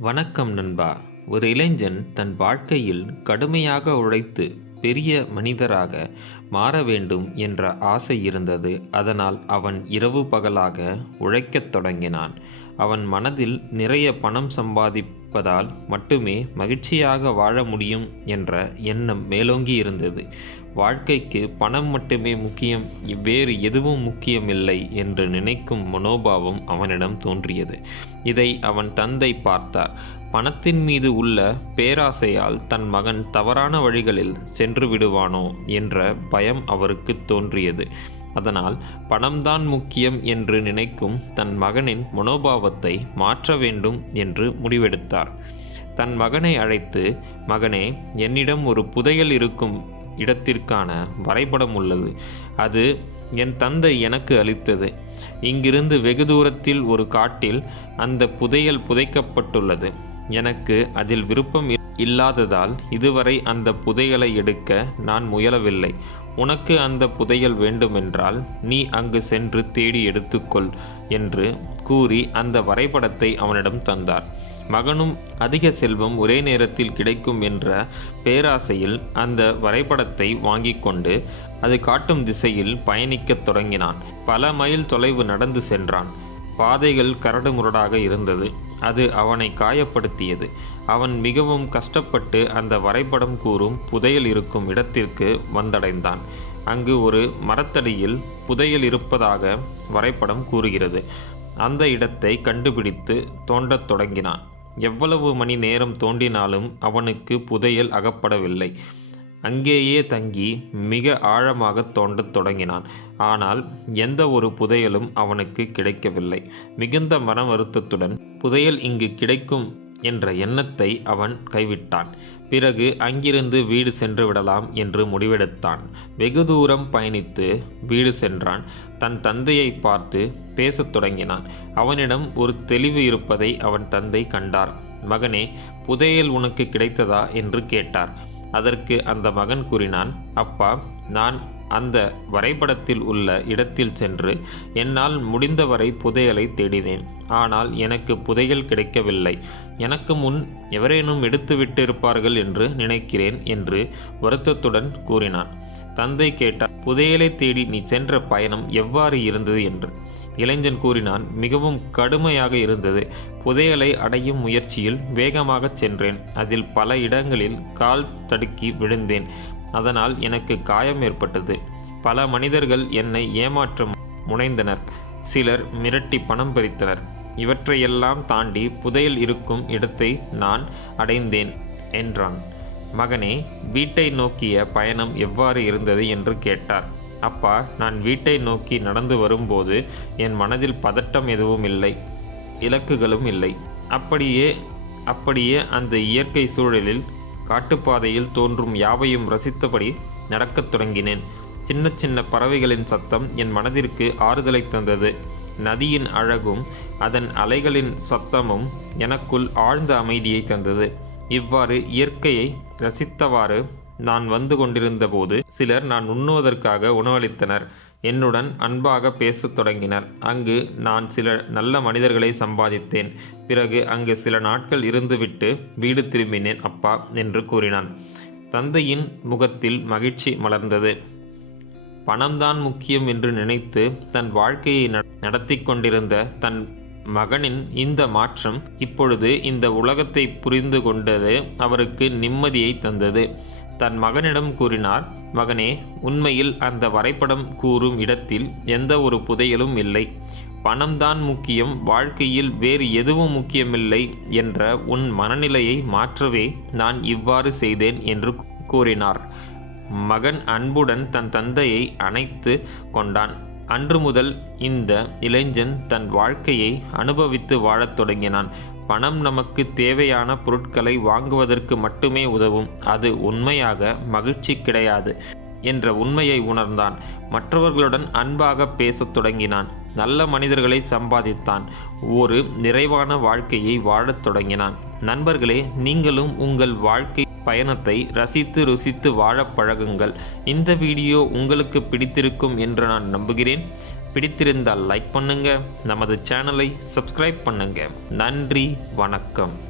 வணக்கம் நண்பா. ஒரு இளைஞன் தன் வாழ்க்கையில் கடுமையாக உழைத்து பெரிய மனிதராக மாற வேண்டும் என்ற ஆசை இருந்தது. அதனால் அவன் இரவு பகலாக உழைக்கத் தொடங்கினான். அவன் மனதில் நிறைய பணம் சம்பாதிப்பதால் மட்டுமே மகிழ்ச்சியாக வாழ முடியும் என்ற எண்ணம் மேலோங்கி இருந்தது. வாழ்க்கைக்கு பணம் மட்டுமே முக்கியம் வேறு எதுவும் முக்கியமில்லை என்று நினைக்கும் மனோபாவம் அவனிடம் தோன்றியது. இதை அவன் தந்தை பார்த்தார். பணத்தின் மீது உள்ள பேராசையால் தன் மகன் தவறான வழிகளில் சென்று விடுவானோ என்ற பயம் அவருக்கு தோன்றியது. அதனால் பணம்தான் முக்கியம் என்று நினைக்கும் தன் மகனின் மனோபாவத்தை மாற்ற வேண்டும் என்று முடிவெடுத்தார். தன் மகனை அழைத்து மகனே என்னிடம் ஒரு புதையல் இருக்கும். இடத்திற்கான வரைபடம் உள்ளது. அது என் தந்தை எனக்கு அளித்தது. இங்கிருந்து வெகு தூரத்தில் ஒரு காட்டில் அந்த புதையல் புதைக்கப்பட்டுள்ளது. எனக்கு அதில் விருப்பம் இல்லாததால் இதுவரை அந்த புதையலை எடுக்க நான் முயலவில்லை. உனக்கு அந்த புதையல் வேண்டுமென்றால் நீ அங்கு சென்று தேடி எடுத்துக்கொள் என்று கூறி அந்த வரைபடத்தை அவனிடம் தந்தார். மகனும் அதிக செல்வம் ஒரே நேரத்தில் கிடைக்கும் என்ற பேராசையில் அந்த வரைபடத்தை வாங்கி கொண்டு அது காட்டும் திசையில் பயணிக்கத் தொடங்கினான். பல மைல் தொலைவு நடந்து சென்றான். பாதைகள் கரடுமுரடாக இருந்தது. அது அவனை காயப்படுத்தியது. அவன் மிகவும் கஷ்டப்பட்டு அந்த வரைபடம் கூறும் புதையல் இருக்கும் இடத்திற்கு வந்தடைந்தான். அங்கு ஒரு மரத்தடியில் புதையல் இருப்பதாக வரைபடம் கூறுகிறது. அந்த இடத்தை கண்டுபிடித்து தோண்டத் தொடங்கினான். எவ்வளவு மணி நேரம் தோண்டினாலும் அவனுக்கு புதையல் அகப்படவில்லை. அங்கேயே தங்கி மிக ஆழமாக தோண்டத் தொடங்கினான். ஆனால் எந்த ஒரு புதையலும் அவனுக்கு கிடைக்கவில்லை. மிகுந்த மன வருத்தத்துடன் புதையல் இங்கு கிடைக்கும் என்ற எண்ணத்தை அவன் கைவிட்டான். பிறகு அங்கிருந்து வீடு சென்று விடலாம் என்று முடிவெடுத்தான். வெகு தூரம் பயணித்து வீடு சென்றான். தன் தந்தையை பார்த்து பேசத் தொடங்கினான். அவனிடம் ஒரு தெளிவு இருப்பதை அவன் தந்தை கண்டார். மகனே புதையல் உனக்கு கிடைத்ததா? என்று கேட்டார். அதற்கு அந்த மகன் கூறினான் அப்பா நான் அந்த வரைபடத்தில் உள்ள இடத்தில் சென்று என்னால் முடிந்தவரை புதையலை தேடினேன். ஆனால் எனக்கு புதையல் கிடைக்கவில்லை. எனக்கு முன் எவரேனும் எடுத்து விட்டிருப்பார்கள் என்று நினைக்கிறேன் என்று வருத்தத்துடன் கூறினான். தந்தை கேட்டார் புதையலை தேடி நீ சென்ற பயணம் எவ்வாறு இருந்தது? என்று. இளைஞன் கூறினான் மிகவும் கடுமையாக இருந்தது. புதையலை அடையும் முயற்சியில் வேகமாக சென்றேன். அதில் பல இடங்களில் கால் தடுக்கி விழுந்தேன். அதனால் எனக்கு காயம் ஏற்பட்டது. பல மனிதர்கள் என்னை ஏமாற்ற முனைந்தனர். சிலர் மிரட்டி பணம் பறித்தனர். இவற்றையெல்லாம் தாண்டி புதையல் இருக்கும் இடத்தை நான் அடைந்தேன் என்றான். மகனே வீட்டை நோக்கிய பயணம் எவ்வாறு இருந்தது என்று கேட்டார். அப்பா நான் வீட்டை நோக்கி நடந்து வரும்போது என் மனதில் பதட்டம் எதுவும் இல்லை இலக்குகளும் இல்லை. அப்படியே அப்படியே அந்த இயற்கை சூழலில் காட்டுப்பாதையில் தோன்றும் யாவையும் ரசித்தபடி நடக்கத் தொடங்கினேன். சின்ன சின்ன பறவைகளின் சத்தம் என் மனதிற்கு ஆறுதலை தந்தது. நதியின் அழகும் அதன் அலைகளின் சத்தமும் எனக்குள் ஆழ்ந்த அமைதியை தந்தது. இவ்வாறு இயற்கையை ரசித்தவாறு நான் வந்து கொண்டிருந்தபோது சிலர் நான் உண்ணுவதற்காக உணவளித்தனர். என்னுடன் அன்பாக பேசத் தொடங்கினர். அங்கு நான் சில நல்ல மனிதர்களை சம்பாதித்தேன். பிறகு அங்கு சில நாட்கள் இருந்துவிட்டு வீடு திரும்பினேன் அப்பா என்று கூறினான். தந்தையின் முகத்தில் மகிழ்ச்சி மலர்ந்தது. பணம்தான் முக்கியம் என்று நினைத்து தன் வாழ்க்கையை நடத்தி கொண்டிருந்த தன் மகனின் இந்த மாற்றம் இப்பொழுது இந்த உலகத்தை புரிந்து கொண்டது அவருக்கு நிம்மதியை தந்தது. தன் மகனிடம் கூறினார் மகனே உண்மையில் அந்த வரைபடம் கூறும் இடத்தில் எந்த ஒரு புதையலும் இல்லை. பணம்தான் முக்கியம் வாழ்க்கையில் வேறு எதுவும் முக்கியமில்லை என்ற உன் மனநிலையை மாற்றவே நான் இவ்வாறு செய்தேன் என்று கூறினார். மகன் அன்புடன் தன் தந்தையை அணைத்து கொண்டான். அன்று முதல் இந்த இளைஞன் தன் வாழ்க்கையை அனுபவித்து வாழத் தொடங்கினான். பணம் நமக்கு தேவையான பொருட்களை வாங்குவதற்கு மட்டுமே உதவும். அது உண்மையாக மகிழ்ச்சி கிடையாது. என்ற உண்மையை உணர்ந்தான். மற்றவர்களுடன் அன்பாக பேசத் தொடங்கினான். நல்ல மனிதர்களை சம்பாதித்தான். ஒரு நிறைவான வாழ்க்கையை வாழத் தொடங்கினான். நண்பர்களே நீங்களும் உங்கள் வாழ்க்கை பயணத்தை ரசித்து ருசித்து வாழ பழகுங்கள். இந்த வீடியோ உங்களுக்கு பிடித்திருக்கும் என்று நான் நம்புகிறேன். பிடித்திருந்தால் லைக் பண்ணுங்கள் நமது சேனலை சப்ஸ்கிரைப் பண்ணுங்கள் நன்றி வணக்கம்.